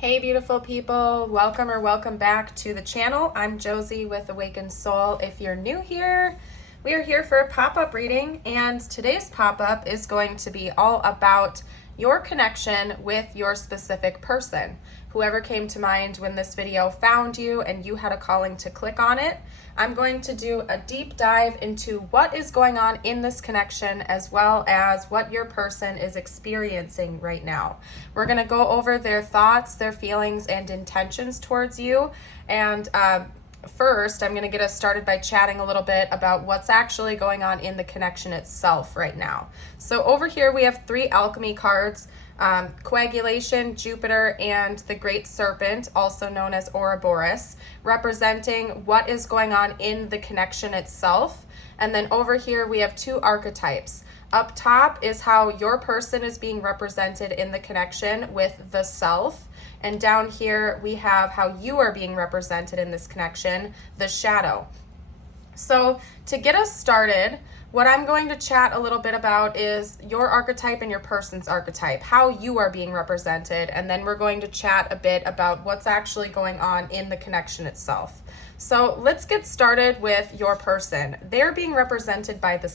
Hey beautiful people, welcome or welcome back to the channel. I'm Josie with Awakened Soul. If you're new here, we are here for a pop-up reading, and today's pop-up is going to be all about your connection with your specific person. Whoever came to mind when this video found you and you had a calling to click on it, I'm going to do a deep dive into what is going on in this connection as well as what your person is experiencing right now. We're going to go over their thoughts, their feelings, and intentions towards you. And first, I'm going to get us started by chatting a little bit about what's actually going on in the connection itself right now. So over here we have 3 alchemy cards. Coagulation, Jupiter, and the Great Serpent, also known as Ouroboros, representing what is going on in the connection itself. And then over here we have 2 archetypes. Up top is how your person is being represented in the connection with the self. And down here we have how you are being represented in this connection, the shadow. So to get us started, what I'm going to chat a little bit about is your archetype and your person's archetype, how you are being represented, and then we're going to chat a bit about what's actually going on in the connection itself. So let's get started with your person. They're being represented by the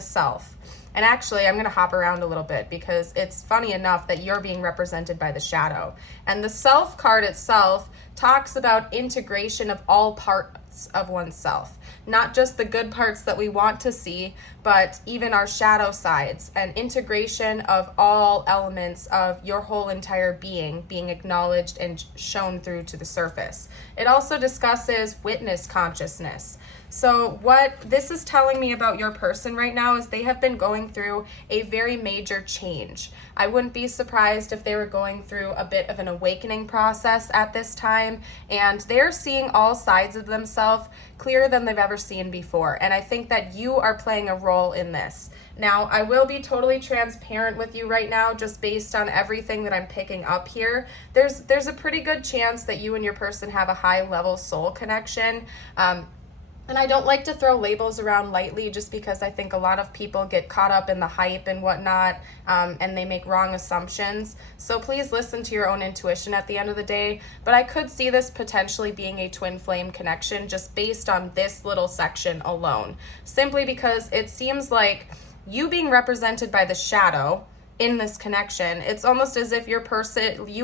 self. And actually, I'm going to hop around a little bit because it's funny enough that you're being represented by the shadow. And the self card itself talks about integration of all parts of oneself. Not just the good parts that we want to see, but even our shadow sides, and integration of all elements of your whole entire being acknowledged and shown through to the surface. It also discusses witness consciousness. So what this is telling me about your person right now is they have been going through a very major change. I wouldn't be surprised if they were going through a bit of an awakening process at this time, and they're seeing all sides of themselves clearer than they've ever seen before. And I think that you are playing a role in this. Now, I will be totally transparent with you right now, just based on everything that I'm picking up here. There's a pretty good chance that you and your person have a high-level soul connection. And I don't like to throw labels around lightly just because I think a lot of people get caught up in the hype and whatnot, and they make wrong assumptions. So please listen to your own intuition at the end of the day. But I could see this potentially being a twin flame connection just based on this little section alone. Simply because it seems like you being represented by the shadow in this connection, it's almost as if you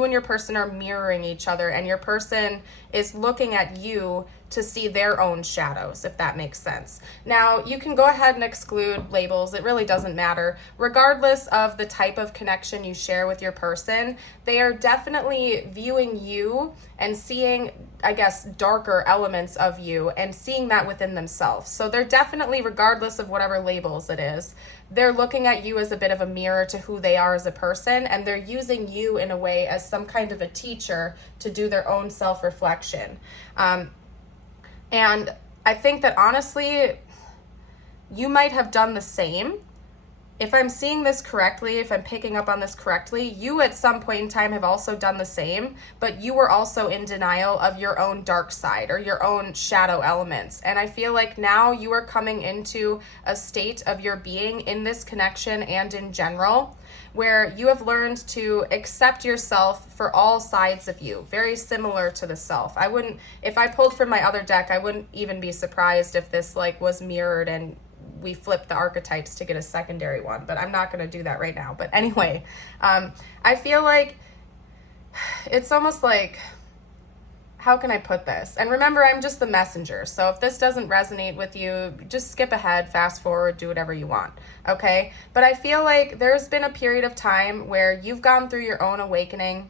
and your person are mirroring each other, and your person is looking at you to see their own shadows, if that makes sense. Now, you can go ahead and exclude labels. It really doesn't matter. Regardless of the type of connection you share with your person, they are definitely viewing you and seeing, I guess, darker elements of you and seeing that within themselves. So they're definitely, regardless of whatever labels it is, they're looking at you as a bit of a mirror to who they are as a person, and they're using you in a way as some kind of a teacher to do their own self-reflection. And I think that honestly, you might have done the same. If I'm seeing this correctly, if I'm picking up on this correctly, you at some point in time have also done the same, but you were also in denial of your own dark side or your own shadow elements. And I feel like now you are coming into a state of your being in this connection and in general, where you have learned to accept yourself for all sides of you, very similar to the self. If I pulled from my other deck, I wouldn't even be surprised if this was mirrored and we flipped the archetypes to get a secondary one, but I'm not going to do that right now. But anyway, I feel like it's almost like, how can I put this? And remember, I'm just the messenger. So if this doesn't resonate with you, just skip ahead, fast forward, do whatever you want. Okay. But I feel like there's been a period of time where you've gone through your own awakening.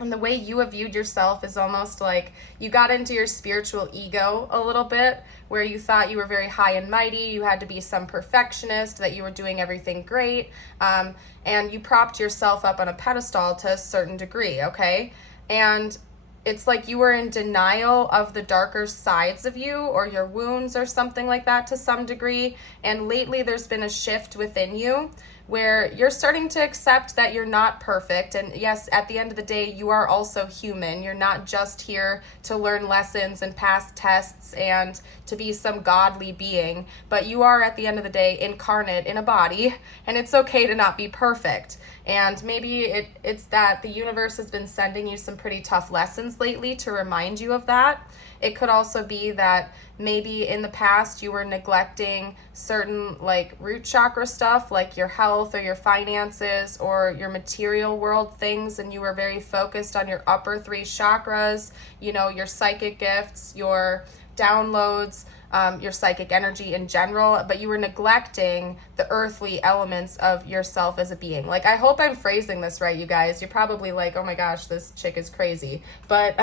And the way you have viewed yourself is almost like you got into your spiritual ego a little bit, where you thought you were very high and mighty, you had to be some perfectionist, that you were doing everything great, and you propped yourself up on a pedestal to a certain degree, okay? And it's like you were in denial of the darker sides of you or your wounds or something like that to some degree. And lately there's been a shift within you where you're starting to accept that you're not perfect. And yes, at the end of the day, you are also human. You're not just here to learn lessons and pass tests and to be some godly being, but you are at the end of the day incarnate in a body, and it's okay to not be perfect. And maybe it's that the universe has been sending you some pretty tough lessons lately to remind you of that. It could also be that maybe in the past you were neglecting certain like root chakra stuff, like your health or your finances or your material world things, and you were very focused on your upper three chakras, you know, your psychic gifts, your downloads, your psychic energy in general, but you were neglecting the earthly elements of yourself as a being. Like, I hope I'm phrasing this right, you guys. You're probably like, oh my gosh, this chick is crazy. But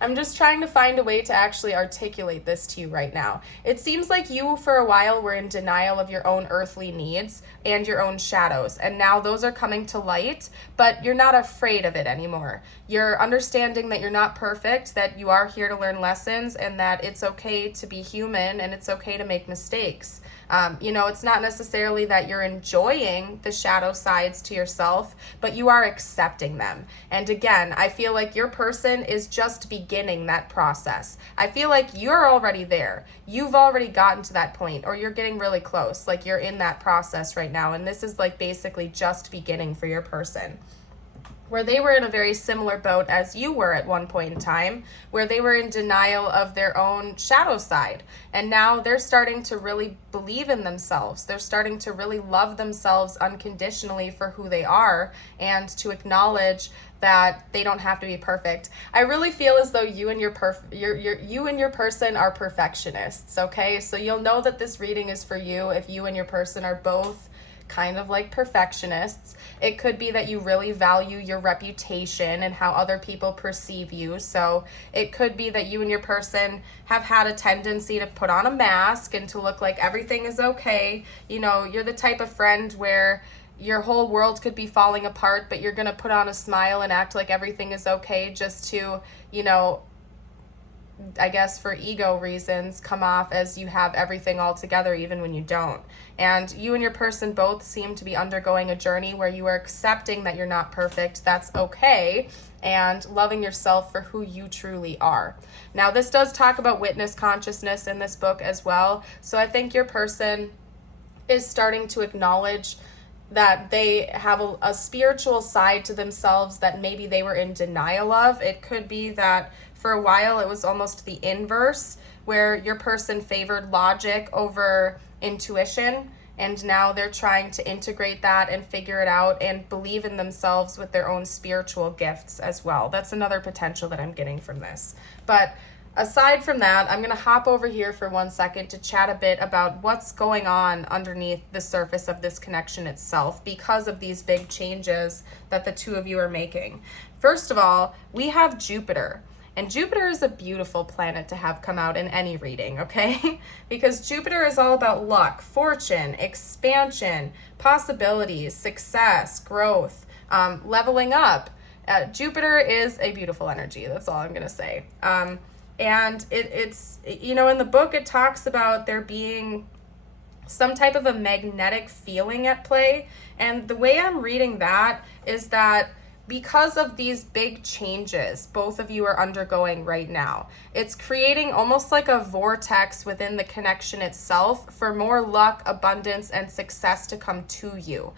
I'm just trying to find a way to actually articulate this to you right now. It seems like you, for a while, were in denial of your own earthly needs and your own shadows. And now those are coming to light, but you're not afraid of it anymore. You're understanding that you're not perfect, that you are here to learn lessons, and that it's okay to be human and it's okay to make mistakes. You know, it's not necessarily that you're enjoying the shadow sides to yourself, but you are accepting them. And again, I feel like your person is just beginning that process. I feel like you're already there. You've already gotten to that point, or you're getting really close. Like, you're in that process right now. And this is like basically just beginning for your person, where they were in a very similar boat as you were at one point in time, where they were in denial of their own shadow side. And now they're starting to really believe in themselves. They're starting to really love themselves unconditionally for who they are, and to acknowledge that they don't have to be perfect. I really feel as though you and your person are perfectionists, okay? So you'll know that this reading is for you if you and your person are both kind of like perfectionists. It could be that you really value your reputation and how other people perceive you. So it could be that you and your person have had a tendency to put on a mask and to look like everything is okay. You know, you're the type of friend where your whole world could be falling apart, but you're going to put on a smile and act like everything is okay just to, you know, I guess for ego reasons, come off as you have everything all together even when you don't. And you and your person both seem to be undergoing a journey where you are accepting that you're not perfect, that's okay, and loving yourself for who you truly are. Now, this does talk about witness consciousness in this book as well, so I think your person is starting to acknowledge that they have a spiritual side to themselves that maybe they were in denial of. It could be that for a while it was almost the inverse, where your person favored logic over intuition, and now they're trying to integrate that and figure it out and believe in themselves with their own spiritual gifts as well. That's another potential that I'm getting from this. But aside from that, I'm going to hop over here for 1 second to chat a bit about what's going on underneath the surface of this connection itself because of these big changes that the two of you are making. First of all, we have Jupiter. And Jupiter is a beautiful planet to have come out in any reading, okay? Because Jupiter is all about luck, fortune, expansion, possibilities, success, growth, leveling up. Jupiter is a beautiful energy. That's all I'm going to say. And it's, you know, in the book, it talks about there being some type of a magnetic feeling at play. And the way I'm reading that is that because of these big changes both of you are undergoing right now, it's creating almost like a vortex within the connection itself for more luck, abundance, and success to come to you.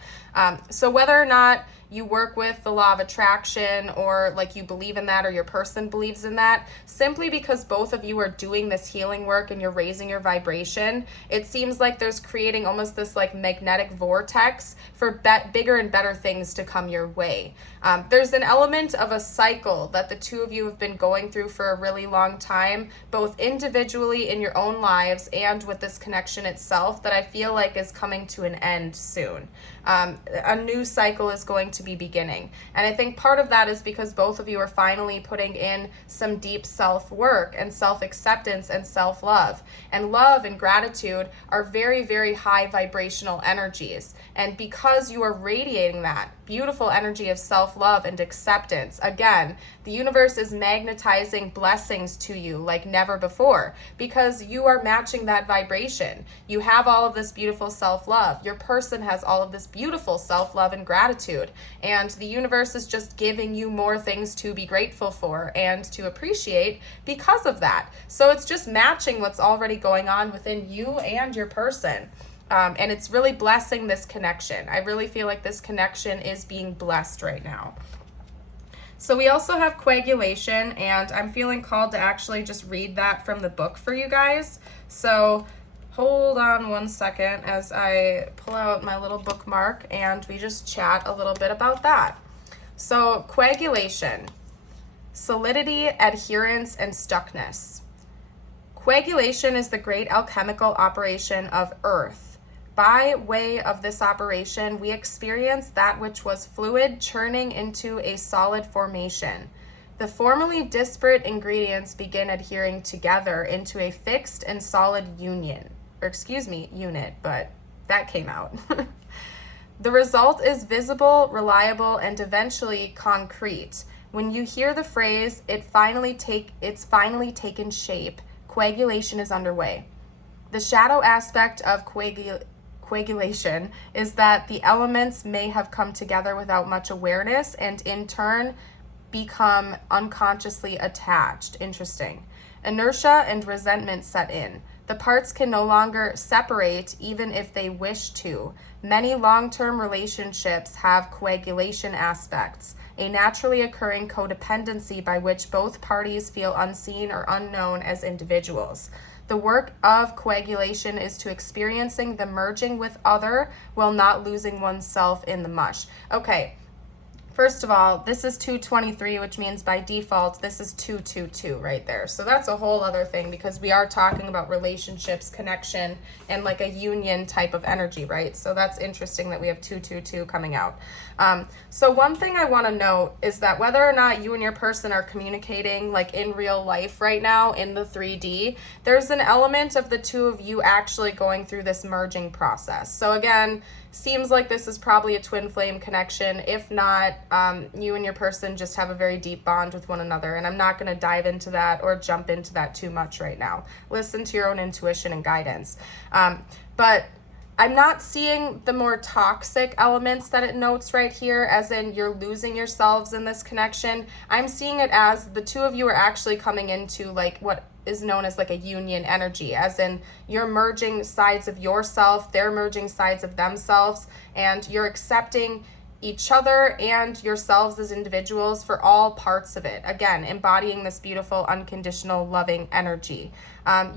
So whether or not you work with the law of attraction, or like you believe in that, or your person believes in that, simply because both of you are doing this healing work and you're raising your vibration, it seems like there's creating almost this like magnetic vortex for bigger and better things to come your way. There's an element of a cycle that the two of you have been going through for a really long time, both individually in your own lives and with this connection itself, that I feel like is coming to an end soon. A new cycle is going to be beginning. And I think part of that is because both of you are finally putting in some deep self-work and self-acceptance and self-love. And love and gratitude are very, very high vibrational energies. And because you are radiating that, beautiful energy of self-love and acceptance. Again, the universe is magnetizing blessings to you like never before because you are matching that vibration. You have all of this beautiful self-love. Your person has all of this beautiful self-love and gratitude. And the universe is just giving you more things to be grateful for and to appreciate because of that. So it's just matching what's already going on within you and your person. And it's really blessing this connection. I really feel like this connection is being blessed right now. So we also have coagulation, and I'm feeling called to actually just read that from the book for you guys. So hold on one second as I pull out my little bookmark and we just chat a little bit about that. So coagulation, solidity, adherence, and stuckness. Coagulation is the great alchemical operation of Earth. By way of this operation, we experience that which was fluid churning into a solid formation. The formerly disparate ingredients begin adhering together into a fixed and solid unit, but that came out. The result is visible, reliable, and eventually concrete. When you hear the phrase, it's finally taken shape, coagulation is underway. The shadow aspect of coagulation is that the elements may have come together without much awareness and in turn become unconsciously attached. Interesting. Inertia and resentment set in. The parts can no longer separate even if they wish to. Many long-term relationships have coagulation aspects, a naturally occurring codependency by which both parties feel unseen or unknown as individuals. The work of coagulation is to experiencing the merging with other while not losing oneself in the mush. Okay, first of all, this is 223, which means by default, this is 222 right there. So that's a whole other thing because we are talking about relationships, connection, and like a union type of energy, right? So that's interesting that we have 222 coming out. So one thing I want to note is that whether or not you and your person are communicating like in real life right now in the 3D, there's an element of the two of you actually going through this merging process. So again, seems like this is probably a twin flame connection. If not, you and your person just have a very deep bond with one another. And I'm not going to dive into that or jump into that too much right now. Listen to your own intuition and guidance. But I'm not seeing the more toxic elements that it notes right here, as in you're losing yourselves in this connection. I'm seeing it as the two of you are actually coming into like what is known as like a union energy, as in you're merging sides of yourself, they're merging sides of themselves, and you're accepting each other and yourselves as individuals for all parts of it. Again, embodying this beautiful, unconditional, loving energy.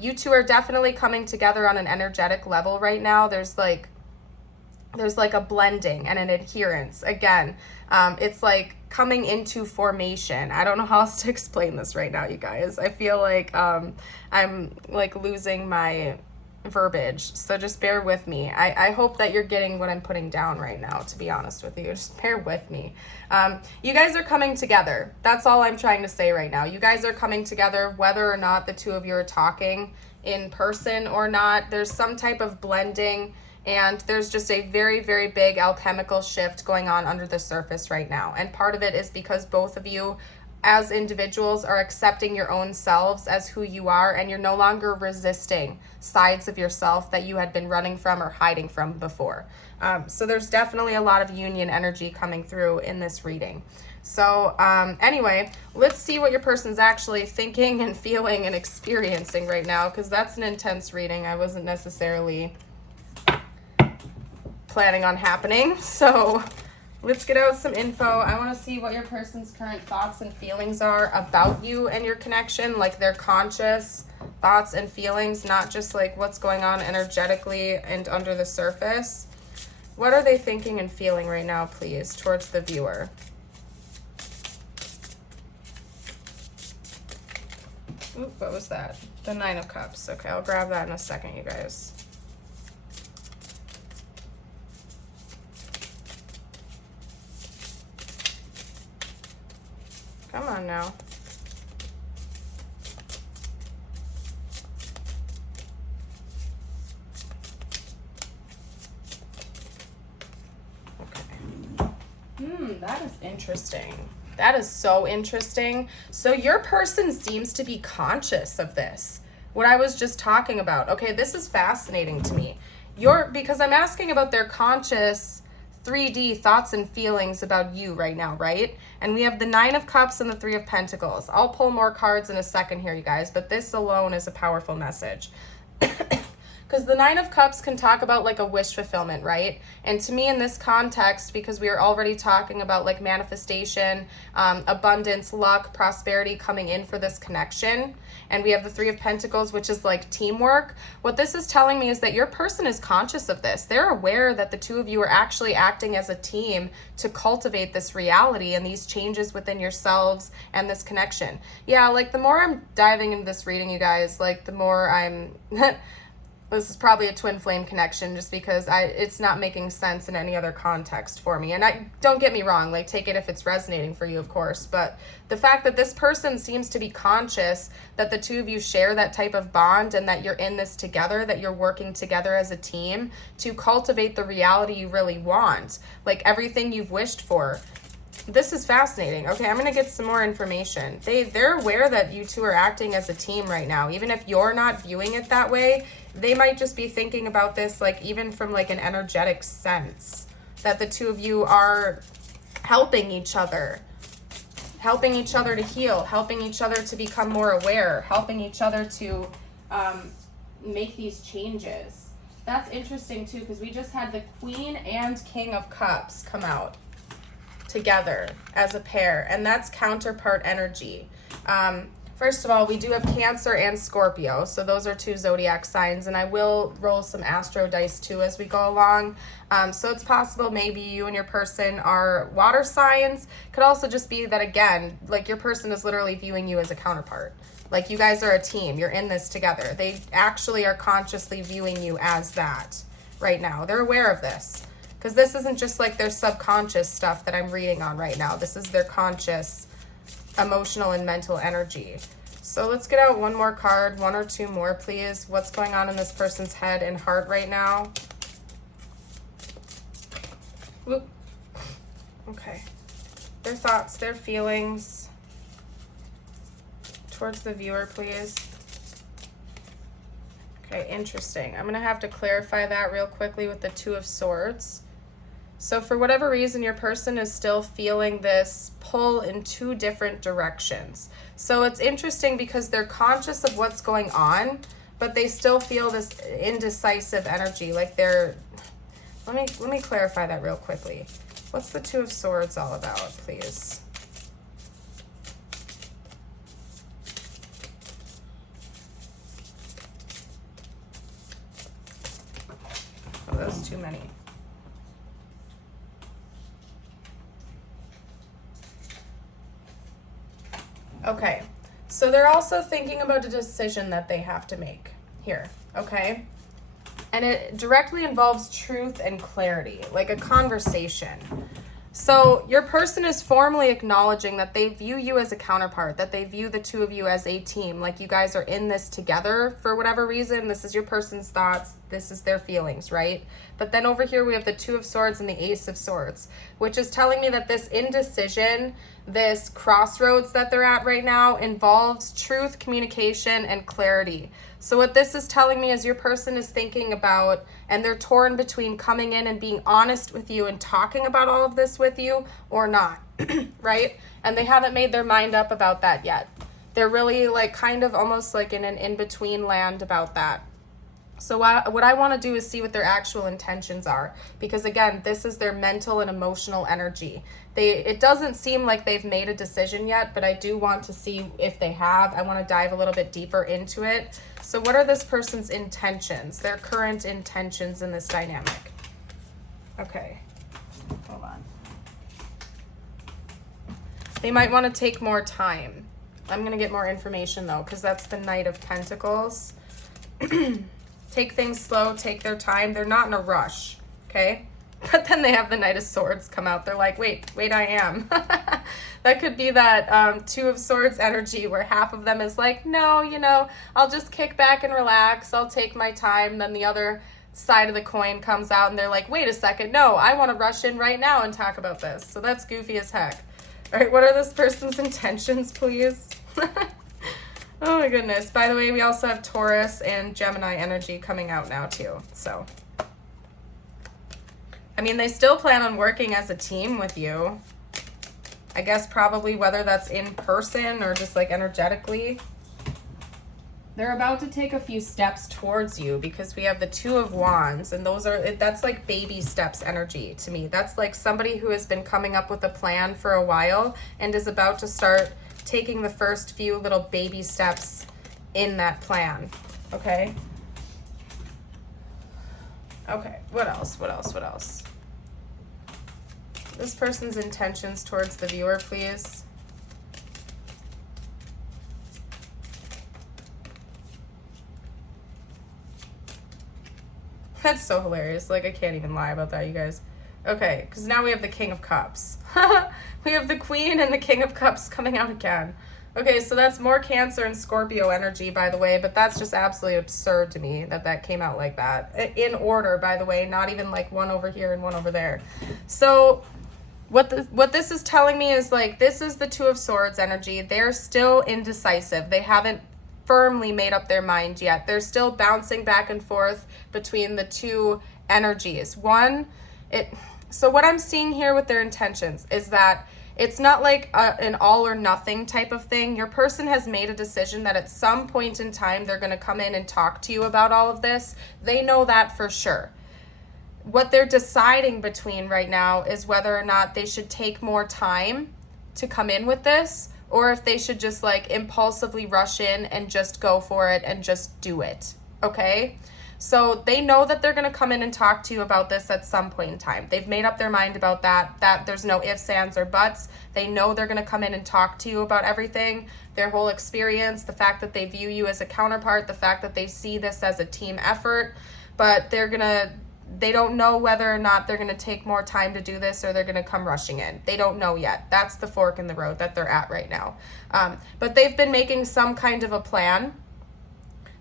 You two are definitely coming together on an energetic level right now. There's like a blending and an adherence. Again, it's like coming into formation. I don't know how else to explain this right now, you guys. I feel like I'm like losing my verbiage, so just bear with me. I hope that you're getting what I'm putting down right now, to be honest with you. Just bear with me. You guys are coming together. That's all I'm trying to say right now. You guys are coming together, whether or not the two of you are talking in person or not. There's some type of blending, and there's just a very, very big alchemical shift going on under the surface right now. And part of it is because both of you as individuals are accepting your own selves as who you are, and you're no longer resisting sides of yourself that you had been running from or hiding from before. So there's definitely a lot of union energy coming through in this reading. So anyway, let's see what your person's actually thinking and feeling and experiencing right now, because that's an intense reading. I wasn't necessarily planning on happening. So let's get out some info. I want to see what your person's current thoughts and feelings are about you and your connection, like their conscious thoughts and feelings, not just like what's going on energetically and under the surface. What are they thinking and feeling right now, please, towards the viewer? Ooh, what was that? The 9 of Cups. Okay, I'll grab that in a second, you guys. Come on now. Okay. That is interesting. That is so interesting. So your person seems to be conscious of this. What I was just talking about. Okay, this is fascinating to me. Because I'm asking about their conscious 3D thoughts and feelings about you right now, right? And we have the 9 of Cups and the 3 of Pentacles. I'll pull more cards in a second here, you guys, but this alone is a powerful message. Because the 9 of Cups can talk about like a wish fulfillment, right? And to me in this context, because we are already talking about like manifestation, abundance, luck, prosperity coming in for this connection, and we have the 3 of Pentacles, which is like teamwork. What this is telling me is that your person is conscious of this. They're aware that the two of you are actually acting as a team to cultivate this reality and these changes within yourselves and this connection. Yeah, like the more I'm diving into this reading, you guys, like the more I'm... This is probably a twin flame connection just because it's not making sense in any other context for me. And don't get me wrong, like take it if it's resonating for you, of course. But the fact that this person seems to be conscious that the two of you share that type of bond and that you're in this together, that you're working together as a team to cultivate the reality you really want, like everything you've wished for. This is fascinating. Okay, I'm going to get some more information. They're aware that you two are acting as a team right now. Even if you're not viewing it that way, they might just be thinking about this like even from like an energetic sense, that the two of you are helping each other to heal, helping each other to become more aware, helping each other to make these changes. That's interesting too, because we just had the Queen and King of Cups come out together as a pair, and that's counterpart energy. First of all, we do have Cancer and Scorpio, so those are 2 zodiac signs, and I will roll some astro dice too as we go along. So it's possible maybe you and your person are water signs. Could also just be that, again, like your person is literally viewing you as a counterpart. Like you guys are a team, you're in this together. They actually are consciously viewing you as that right now. They're aware of this. Because this isn't just like their subconscious stuff that I'm reading on right now. This is their conscious, emotional, and mental energy. So let's get out one more card, 1 or 2 more, please. What's going on in this person's head and heart right now? Whoop. Okay. Their thoughts, their feelings towards the viewer, please. Okay, interesting. I'm going to have to clarify that real quickly with the 2 of Swords. So for whatever reason, your person is still feeling this pull in 2 different directions. So it's interesting because they're conscious of what's going on, but they still feel this indecisive energy. Like they're, let me clarify that real quickly. What's the 2 of Swords all about, please? Oh, that's too many. Okay, so they're also thinking about a decision that they have to make here, okay? And it directly involves truth and clarity, like a conversation. So your person is formally acknowledging that they view you as a counterpart, that they view the two of you as a team, like you guys are in this together for whatever reason. This is your person's thoughts, this is their feelings, right? But then over here we have the 2 of Swords and the Ace of Swords, which is telling me that this indecision, this crossroads that they're at right now involves truth, communication, and clarity. So what this is telling me is your person is thinking about, and they're torn between coming in and being honest with you and talking about all of this with you or not, right? And they haven't made their mind up about that yet. They're really like kind of almost like in an in-between land about that. So what I want to do is see what their actual intentions are, because again, this is their mental and emotional energy. It doesn't seem like they've made a decision yet, but I do want to see if they have. I want to dive a little bit deeper into it. So what are this person's intentions, their current intentions in this dynamic? Okay, hold on. They might want to take more time. I'm going to get more information though, because that's the Knight of Pentacles. Take things slow, take their time. They're not in a rush, okay? But then they have the Knight of Swords come out. They're like, wait, I am. That could be that 2 of Swords energy where half of them is like, no, I'll just kick back and relax. I'll take my time. Then the other side of the coin comes out and they're like, wait a second, no, I want to rush in right now and talk about this. So that's goofy as heck. All right, what are this person's intentions, please? Oh my goodness. By the way, we also have Taurus and Gemini energy coming out now too. So, I mean, they still plan on working as a team with you. I guess probably whether that's in person or just like energetically. They're about to take a few steps towards you because we have the Two of Wands, and that's like baby steps energy to me. That's like somebody who has been coming up with a plan for a while and is about to start taking the first few little baby steps in that plan. Okay. Okay, what else? This person's intentions towards the viewer, please. That's so hilarious. Like, I can't even lie about that, you guys. Okay, because now we have the King of Cups. We have the Queen and the King of Cups coming out again. Okay, so that's more Cancer and Scorpio energy, by the way, but that's just absolutely absurd to me that that came out like that. In order, by the way, not even like one over here and one over there. So what this is telling me is like, this is the Two of Swords energy. They're still indecisive. They haven't firmly made up their mind yet. They're still bouncing back and forth between the two energies. So what I'm seeing here with their intentions is that it's not like an all or nothing type of thing. Your person has made a decision that at some point in time, they're going to come in and talk to you about all of this. They know that for sure. What they're deciding between right now is whether or not they should take more time to come in with this, or if they should just like impulsively rush in and just go for it and just do it. Okay? So they know that they're going to come in and talk to you about this at some point in time. They've made up their mind about that there's no ifs, ands, or buts. They know they're going to come in and talk to you about everything, their whole experience, the fact that they view you as a counterpart, the fact that they see this as a team effort, but they don't know whether or not they're going to take more time to do this or they're going to come rushing in. They don't know yet. That's the fork in the road that they're at right now. But they've been making some kind of a plan.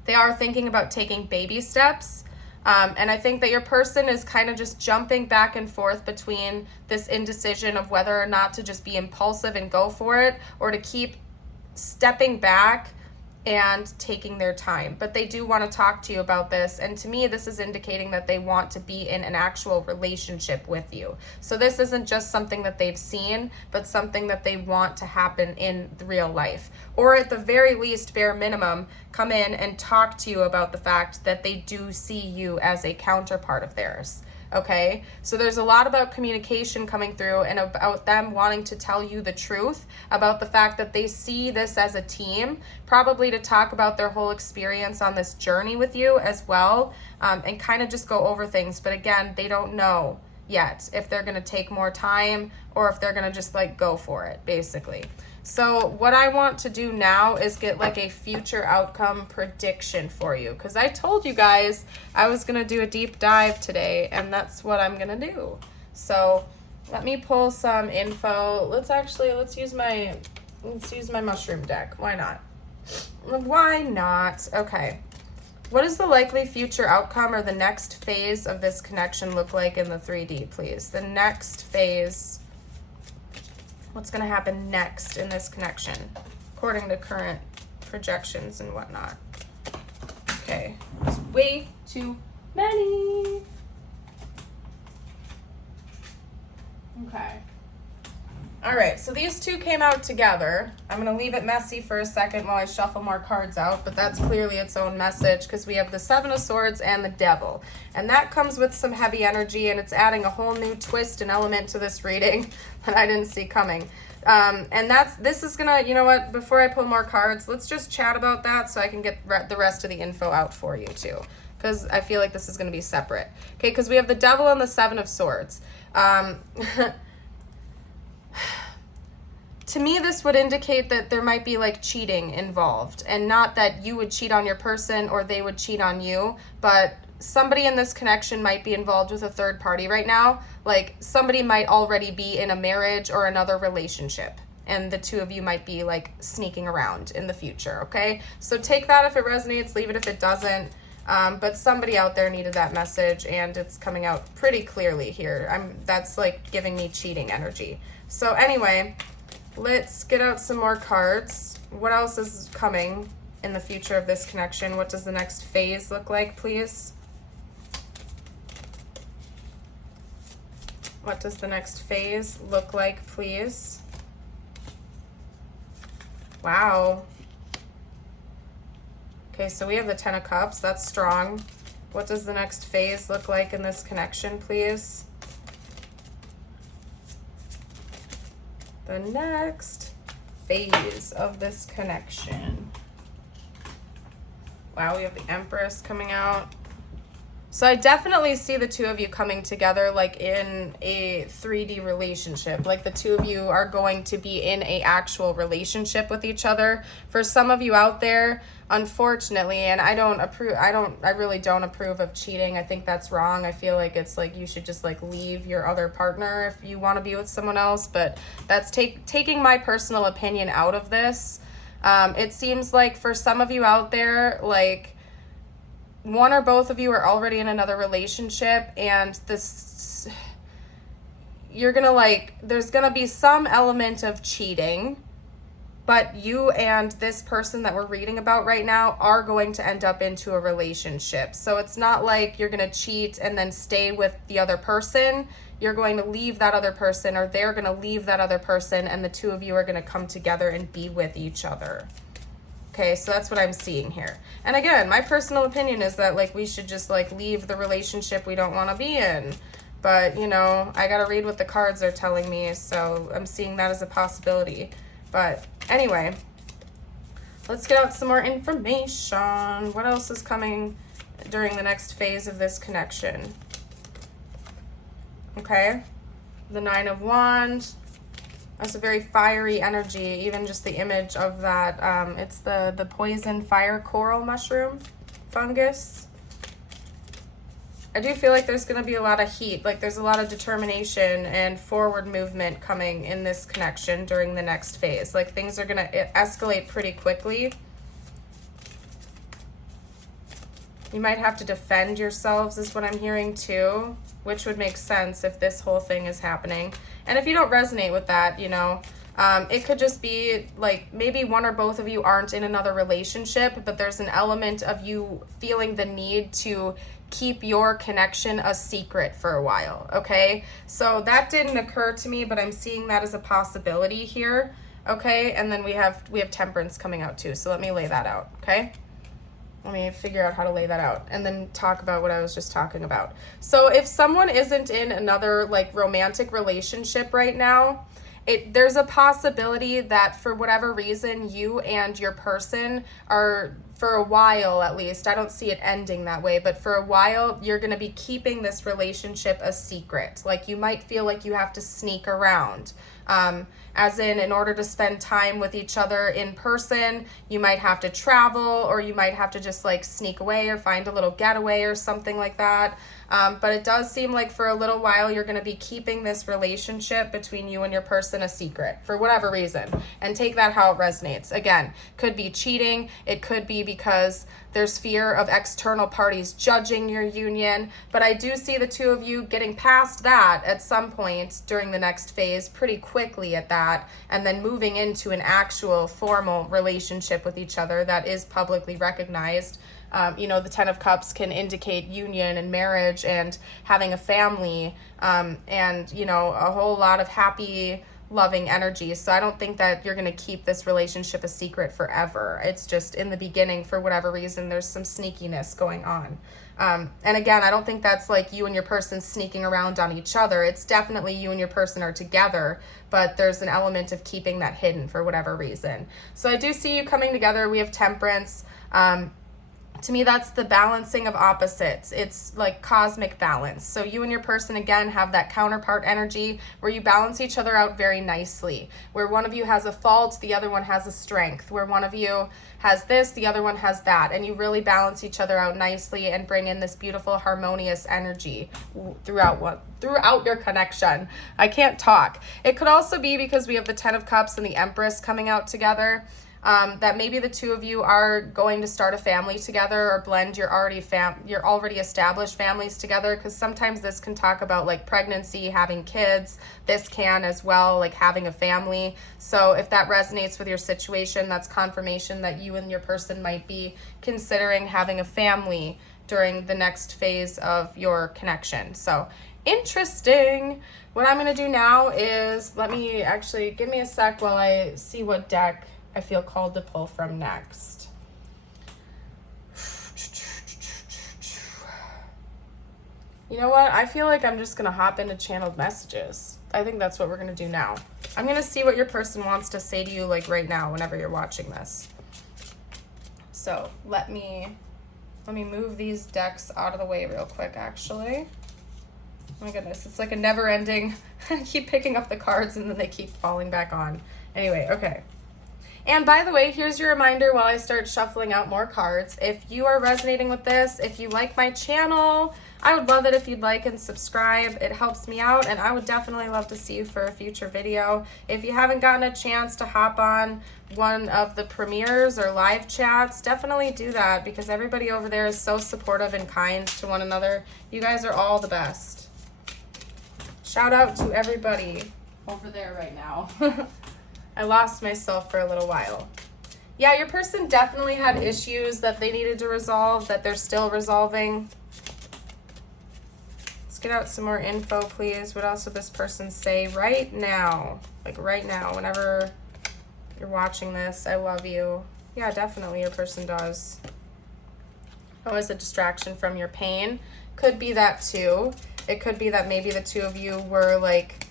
They are thinking about taking baby steps. And I think that your person is kind of just jumping back and forth between this indecision of whether or not to just be impulsive and go for it, or to keep stepping back and taking their time. But they do want to talk to you about this. And to me, this is indicating that they want to be in an actual relationship with you. So this isn't just something that they've seen, but something that they want to happen in the real life. Or at the very least, bare minimum, come in and talk to you about the fact that they do see you as a counterpart of theirs. Okay, so there's a lot about communication coming through and about them wanting to tell you the truth about the fact that they see this as a team, probably to talk about their whole experience on this journey with you as well, and kind of just go over things. But again, they don't know yet if they're going to take more time or if they're going to just like go for it, basically. So what I want to do now is get like a future outcome prediction for you, because I told you guys I was going to do a deep dive today, and that's what I'm going to do. So let me pull some info. Let's use my mushroom deck. Why not? Why not? Okay. What does the likely future outcome or the next phase of this connection look like in the 3D, please? The next phase. What's going to happen next in this connection, according to current projections and whatnot. Okay, there's way too many. Okay. All right, so these two came out together. I'm going to leave it messy for a second while I shuffle more cards out, but that's clearly its own message because we have the Seven of Swords and the Devil. And that comes with some heavy energy, and it's adding a whole new twist and element to this reading that I didn't see coming. And this is going to, you know what, before I pull more cards, let's just chat about that so I can get the rest of the info out for you too, because I feel like this is going to be separate. Okay, because we have the Devil and the Seven of Swords. To me, this would indicate that there might be like cheating involved, and not that you would cheat on your person or they would cheat on you, but somebody in this connection might be involved with a third party right now. Like somebody might already be in a marriage or another relationship, and the two of you might be like sneaking around in the future. Okay, so take that if it resonates, leave it if it doesn't. But somebody out there needed that message, and it's coming out pretty clearly here. That's like giving me cheating energy. So anyway, let's get out some more cards. What else is coming in the future of this connection? What does the next phase look like, please? What does the next phase look like, please? Wow. Okay, so we have the Ten of Cups. That's strong. What does the next phase look like in this connection, please? The next phase of this connection. Wow, we have the Empress coming out. So I definitely see the two of you coming together like in a 3D relationship. Like the two of you are going to be in a actual relationship with each other. For some of you out there, unfortunately, and I really don't approve of cheating. I think that's wrong. I feel like it's like you should just like leave your other partner if you want to be with someone else, but that's taking my personal opinion out of this. It seems like for some of you out there, like one or both of you are already in another relationship, and this, you're gonna like, there's gonna be some element of cheating, but you and this person that we're reading about right now are going to end up into a relationship. So it's not like you're gonna cheat and then stay with the other person. You're going to leave that other person, or they're gonna leave that other person, and the two of you are gonna come together and be with each other. Okay, so that's what I'm seeing here. And again, my personal opinion is that like we should just like leave the relationship we don't want to be in. But, you know, I got to read what the cards are telling me, so I'm seeing that as a possibility. But anyway, let's get out some more information. What else is coming during the next phase of this connection? Okay, the Nine of Wands. That's a very fiery energy, even just the image of that. It's the poison fire coral mushroom fungus. I do feel like there's going to be a lot of heat, like there's a lot of determination and forward movement coming in this connection during the next phase. Like things are going to escalate pretty quickly. You might have to defend yourselves is what I'm hearing too, which would make sense if this whole thing is happening. And if you don't resonate with that, you know, it could just be like maybe one or both of you aren't in another relationship, but there's an element of you feeling the need to keep your connection a secret for a while, okay? So that didn't occur to me, but I'm seeing that as a possibility here, okay? And then we have Temperance coming out too, so let me lay that out, okay? Let me figure out how to lay that out and then talk about what I was just talking about. So if someone isn't in another like romantic relationship right now, there's a possibility that for whatever reason, you and your person are, for a while at least, I don't see it ending that way, but for a while, you're going to be keeping this relationship a secret. Like you might feel like you have to sneak around. As in order to spend time with each other in person, you might have to travel, or you might have to just like sneak away or find a little getaway or something like that. But it does seem like for a little while, you're going to be keeping this relationship between you and your person a secret for whatever reason, and take that how it resonates. Again, could be cheating. It could be because there's fear of external parties judging your union, but I do see the two of you getting past that at some point during the next phase, pretty quickly at that, and then moving into an actual formal relationship with each other that is publicly recognized. You know, the Ten of Cups can indicate union and marriage and having a family, and, you know, a whole lot of happy, loving energy. So I don't think that you're going to keep this relationship a secret forever. It's just in the beginning, for whatever reason, there's some sneakiness going on. And again, I don't think that's like you and your person sneaking around on each other. It's definitely you and your person are together, but there's an element of keeping that hidden for whatever reason. So I do see you coming together. We have Temperance. To me, that's the balancing of opposites. It's like cosmic balance. So you and your person, again, have that counterpart energy where you balance each other out very nicely. Where one of you has a fault, the other one has a strength. Where one of you has this, the other one has that. And you really balance each other out nicely and bring in this beautiful, harmonious energy throughout your connection. I can't talk. It could also be because we have the Ten of Cups and the Empress coming out together. that maybe the two of you are going to start a family together or blend your already established families together, because sometimes this can talk about like pregnancy, having kids. This can as well, like having a family. So if that resonates with your situation, that's confirmation that you and your person might be considering having a family during the next phase of your connection. So interesting. What I'm going to do now is, give me a sec while I see what deck I feel called to pull from next. You know what? I feel like I'm just going to hop into channeled messages. I think that's what we're going to do now. I'm going to see what your person wants to say to you like right now whenever you're watching this. So let me move these decks out of the way real quick, actually. Oh my goodness, it's like a never ending. I keep picking up the cards and then they keep falling back on. Anyway, okay. And by the way, here's your reminder while I start shuffling out more cards. If you are resonating with this, if you like my channel, I would love it if you'd like and subscribe. It helps me out, and I would definitely love to see you for a future video. If you haven't gotten a chance to hop on one of the premieres or live chats, definitely do that, because everybody over there is so supportive and kind to one another. You guys are all the best. Shout out to everybody over there right now. I lost myself for a little while. Yeah, your person definitely had issues that they needed to resolve, that they're still resolving. Let's get out some more info, please. What else would this person say right now? Like right now, whenever you're watching this. I love you. Yeah, definitely your person does. Oh, as a distraction from your pain. Could be that too. It could be that maybe the two of you were like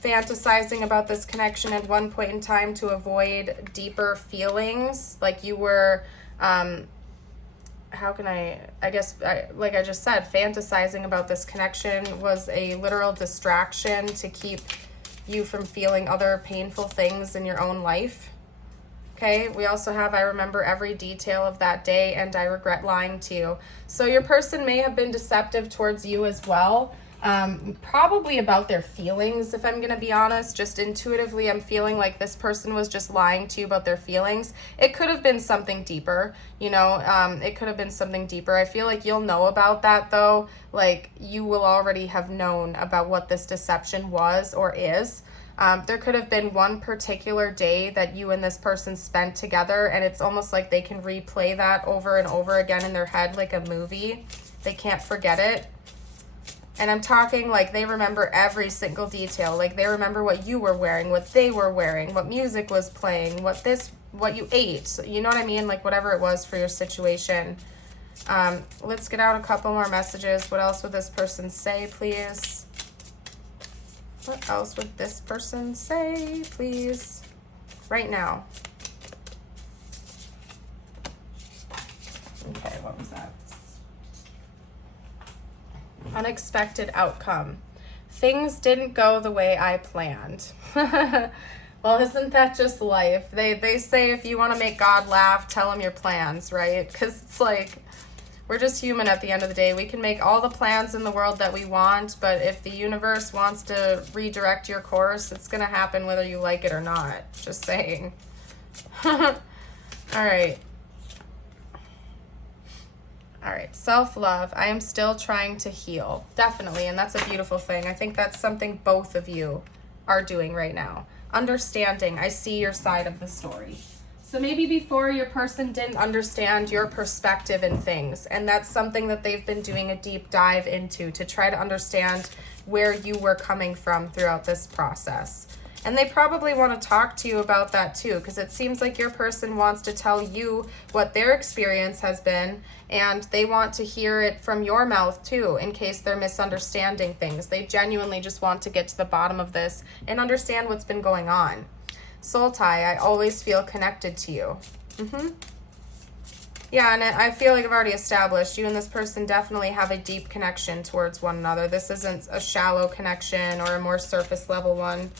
fantasizing about this connection at one point in time to avoid deeper feelings. Like you were, like I just said, fantasizing about this connection was a literal distraction to keep you from feeling other painful things in your own life. Okay, we also have, I remember every detail of that day and I regret lying to you. So your person may have been deceptive towards you as well. Probably about their feelings, if I'm going to be honest. Just intuitively, I'm feeling like this person was just lying to you about their feelings. It could have been something deeper, you know, it could have been something deeper. I feel like you'll know about that though. Like you will already have known about what this deception was or is. There could have been one particular day that you and this person spent together, and it's almost like they can replay that over and over again in their head like a movie. They can't forget it. And I'm talking like they remember every single detail. Like they remember what you were wearing, what they were wearing, what music was playing, what you ate. You know what I mean? Like whatever it was for your situation. Let's get out a couple more messages. What else would this person say, please? What else would this person say, please? Right now. Okay, what was that? Unexpected outcome. Things didn't go the way I planned. Well, isn't that just life? They say if you want to make God laugh, tell him your plans, right? Because it's like, we're just human at the end of the day. We can make all the plans in the world that we want, but if the universe wants to redirect your course, it's going to happen whether you like it or not. Just saying. All right. All right, self-love. I am still trying to heal. Definitely, and that's a beautiful thing. I think that's something both of you are doing right now. Understanding. I see your side of the story. So maybe before your person didn't understand your perspective in things, and that's something that they've been doing a deep dive into to try to understand where you were coming from throughout this process. And they probably want to talk to you about that too, because it seems like your person wants to tell you what their experience has been, and they want to hear it from your mouth too, in case they're misunderstanding things. They genuinely just want to get to the bottom of this and understand what's been going on. Soul tie, I always feel connected to you. Yeah, and I feel like I've already established you and this person definitely have a deep connection towards one another. This isn't a shallow connection or a more surface level one.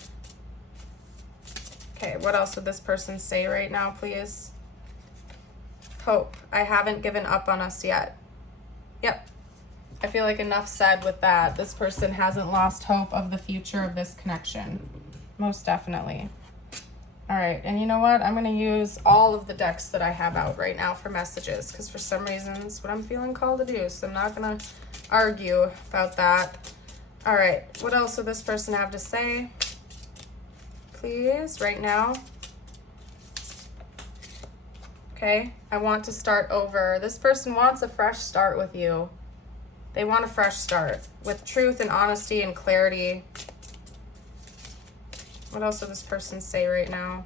Okay, what else would this person say right now, please? Hope. I haven't given up on us yet. Yep. I feel like enough said with that. This person hasn't lost hope of the future of this connection. Most definitely. All right, and you know what? I'm going to use all of the decks that I have out right now for messages, because for some reason it's what I'm feeling called to do, so I'm not going to argue about that. All right, what else would this person have to say? Please, right now. Okay, I want to start over. This person wants a fresh start with you. They want a fresh start with truth and honesty and clarity. What else would this person say right now?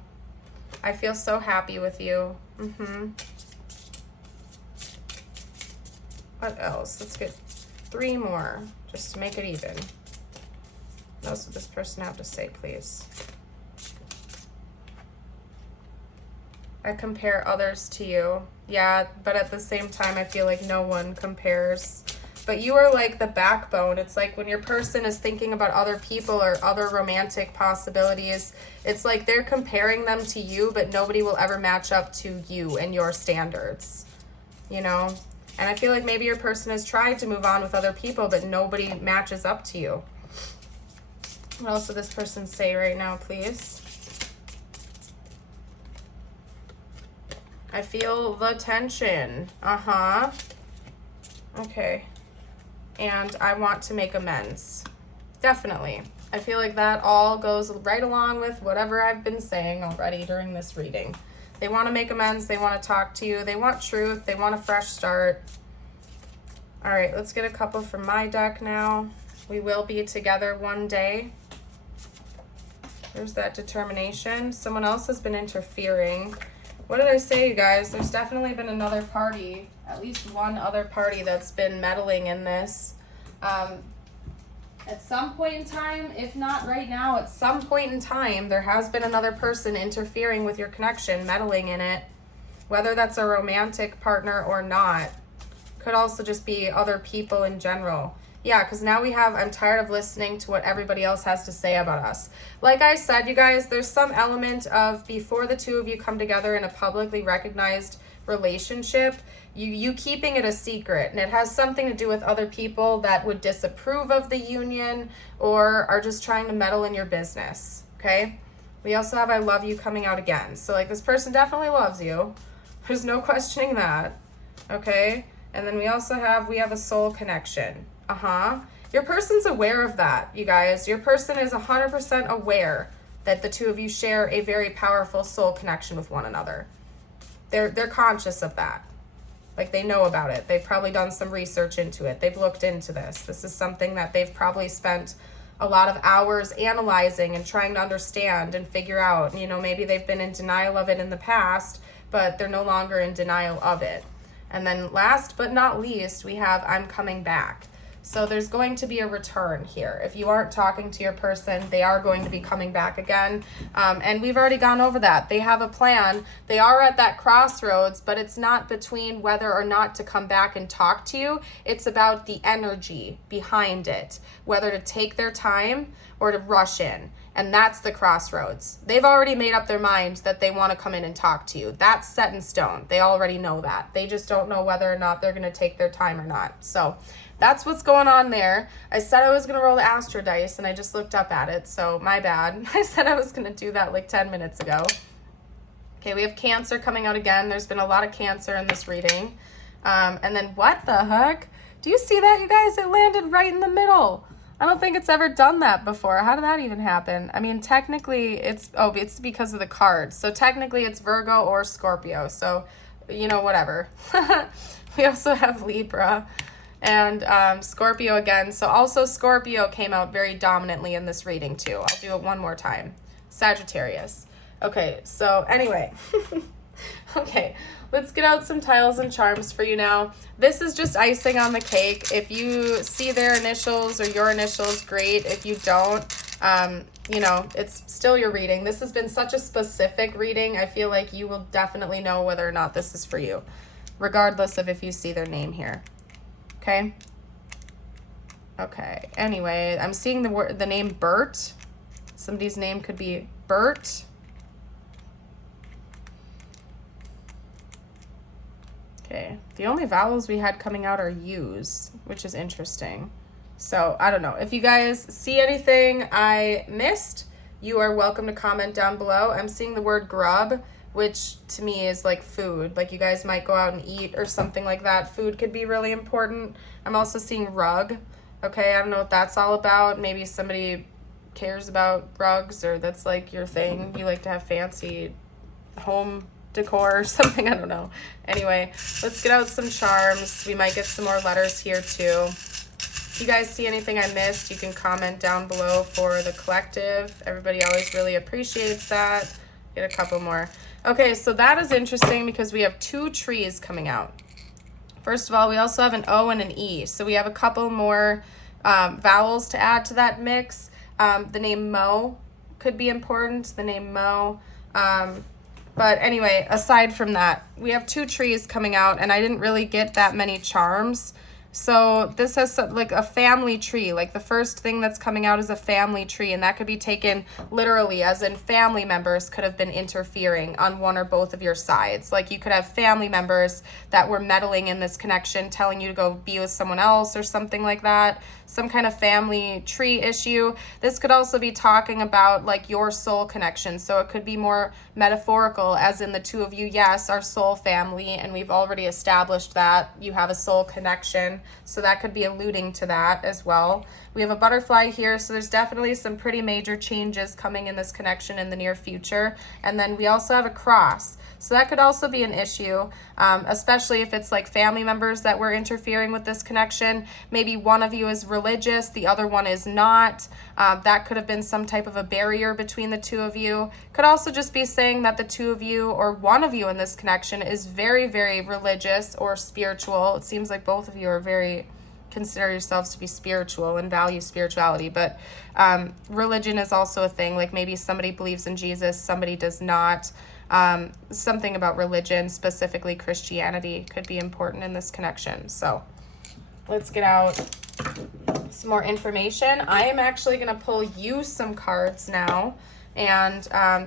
I feel so happy with you. What else? Let's get 3 more just to make it even. What else would this person have to say, please? I compare others to you. Yeah, but at the same time, I feel like no one compares. But you are like the backbone. It's like when your person is thinking about other people or other romantic possibilities, it's like they're comparing them to you, but nobody will ever match up to you and your standards, you know? And I feel like maybe your person has tried to move on with other people, but nobody matches up to you. What else would this person say right now, please? I feel the tension. Okay. And I want to make amends. Definitely. I feel like that all goes right along with whatever I've been saying already during this reading. They want to make amends. They want to talk to you. They want truth. They want a fresh start. All right, let's get a couple from my deck now. We will be together one day. There's that determination. Someone else has been interfering. What did I say, you guys? There's definitely been another party, at least one other party that's been meddling in this. At some point in time, if not right now, at some point in time, there has been another person interfering with your connection, meddling in it, whether that's a romantic partner or not. Could also just be other people in general. Yeah, because now we have, I'm tired of listening to what everybody else has to say about us. Like I said, you guys, there's some element of before the two of you come together in a publicly recognized relationship, you keeping it a secret. And it has something to do with other people that would disapprove of the union or are just trying to meddle in your business, okay? We also have I love you coming out again. So like this person definitely loves you. There's no questioning that, okay? And then we also have, we have a soul connection. Your person's aware of that, you guys. Your person is 100% aware that the two of you share a very powerful soul connection with one another. They're conscious of that. Like they know about it. They've probably done some research into it. They've looked into this. This is something that they've probably spent a lot of hours analyzing and trying to understand and figure out. You know, maybe they've been in denial of it in the past, but they're no longer in denial of it. And then last but not least, we have I'm coming back. So there's going to be a return here. If you aren't talking to your person, they are going to be coming back again. And we've already gone over that. They have a plan. They are at that crossroads, but it's not between whether or not to come back and talk to you. It's about the energy behind it, whether to take their time or to rush in. And that's the crossroads. They've already made up their mind that they want to come in and talk to you. That's set in stone. They already know that. They just don't know whether or not they're going to take their time or not. So that's what's going on there. I said I was going to roll the Astro dice, and I just looked up at it, so my bad. I said I was going to do that like 10 minutes ago. Okay, we have Cancer coming out again. There's been a lot of Cancer in this reading. And then what the heck? Do you see that, you guys? It landed right in the middle. I don't think it's ever done that before. How did that even happen? I mean, technically, it's because of the cards. So technically, it's Virgo or Scorpio. So, you know, whatever. We also have Libra and Scorpio again. So also Scorpio came out very dominantly in this reading too. I'll do it one more time. Sagittarius. Okay, so anyway. Okay, let's get out some tiles and charms for you now. This is just icing on the cake. If you see their initials or your initials, great. If you don't, you know, it's still your reading. This has been such a specific reading. I feel like you will definitely know whether or not this is for you, regardless of if you see their name here. Okay? Okay, anyway, I'm seeing the name Bert. Somebody's name could be Bert. Okay, the only vowels we had coming out are U's, which is interesting. So, I don't know. If you guys see anything I missed, you are welcome to comment down below. I'm seeing the word grub, which to me is like food. Like you guys might go out and eat or something like that. Food could be really important. I'm also seeing rug. Okay, I don't know what that's all about. Maybe somebody cares about rugs, or that's like your thing. You like to have fancy home decor or something. I don't know. Anyway, let's get out some charms. We might get some more letters here too. If you guys see anything I missed, you can comment down below for the collective. Everybody always really appreciates that. Get a couple more. Okay, so that is interesting because we have 2 trees coming out. First of all, we also have an O and an E. So we have a couple more vowels to add to that mix. The name Mo could be important, the name Mo. But anyway, aside from that, we have 2 trees coming out, and I didn't really get that many charms. So this has like a family tree. Like the first thing that's coming out is a family tree, and that could be taken literally as in family members could have been interfering on one or both of your sides. Like you could have family members that were meddling in this connection, telling you to go be with someone else or something like that. Some kind of family tree issue. This could also be talking about like your soul connection. So it could be more metaphorical, as in the 2 of you, yes, are soul family, and we've already established that you have a soul connection. So that could be alluding to that as well. We have a butterfly here, so there's definitely some pretty major changes coming in this connection in the near future. And then we also have a cross. So that could also be an issue, especially if it's like family members that were interfering with this connection. Maybe one of you is religious, the other one is not. That could have been some type of a barrier between the 2 of you. Could also just be saying that the 2 of you or one of you in this connection is very, very religious or spiritual. It seems like both of you are very consider yourselves to be spiritual and value spirituality, but religion is also a thing. Like maybe somebody believes in Jesus, somebody does not. Something about religion, specifically Christianity, could be important in this connection. So let's get out some more information. I am actually going to pull you some cards now, and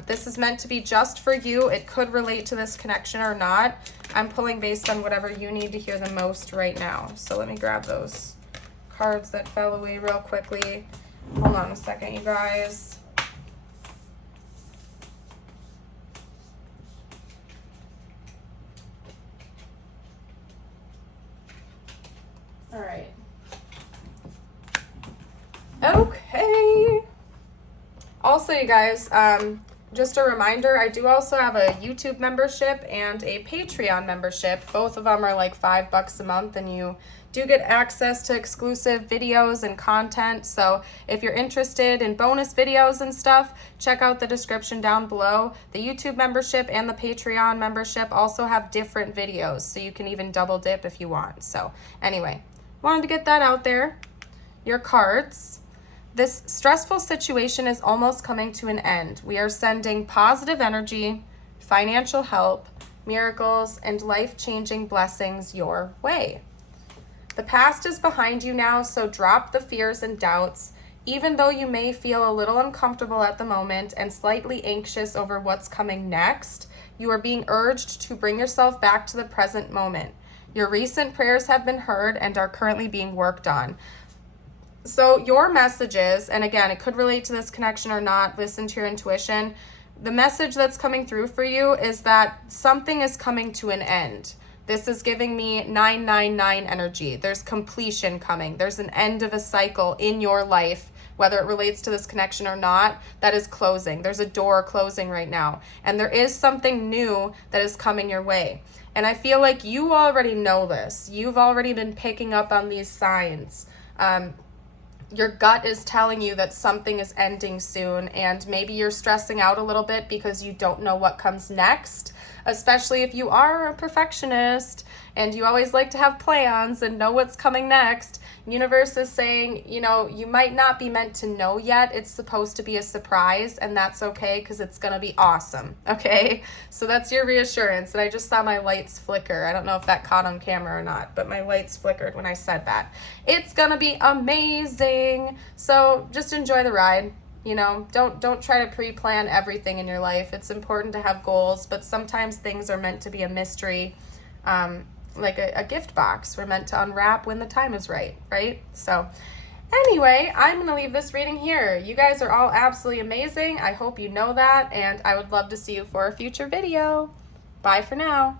this is meant to be just for you. It could relate to this connection or not. I'm pulling based on whatever you need to hear the most right now. So let me grab those cards that fell away real quickly. Hold on a second, you guys. All right. Okay. Also, you guys, just a reminder, I do also have a YouTube membership and a Patreon membership. Both of them are like $5 a month, and you do get access to exclusive videos and content. So if you're interested in bonus videos and stuff, check out the description down below. The YouTube membership and the Patreon membership also have different videos, so you can even double dip if you want. So anyway, wanted to get that out there. Your cards. This stressful situation is almost coming to an end. We are sending positive energy, financial help, miracles, and life-changing blessings your way. The past is behind you now, so drop the fears and doubts. Even though you may feel a little uncomfortable at the moment and slightly anxious over what's coming next, you are being urged to bring yourself back to the present moment. Your recent prayers have been heard and are currently being worked on. So your messages, and again, it could relate to this connection or not, listen to your intuition. The message that's coming through for you is that something is coming to an end. This is giving me 999 energy. There's completion coming. There's an end of a cycle in your life, whether it relates to this connection or not, that is closing. There's a door closing right now. And there is something new that is coming your way. And I feel like you already know this. You've already been picking up on these signs. Your gut is telling you that something is ending soon, and maybe you're stressing out a little bit because you don't know what comes next, especially if you are a perfectionist and you always like to have plans and know what's coming next. Universe is saying, you know, you might not be meant to know yet. It's supposed to be a surprise, and that's okay because it's going to be awesome, okay? So that's your reassurance. And I just saw my lights flicker. I don't know if that caught on camera or not, but my lights flickered when I said that. It's going to be amazing. So just enjoy the ride. You know, don't try to pre-plan everything in your life. It's important to have goals, but sometimes things are meant to be a mystery. Like a gift box we're meant to unwrap when the time is right? So Anyway, I'm going to leave this reading here. You guys are all absolutely amazing. I hope you know that, and I would love to see you for a future video. Bye for now.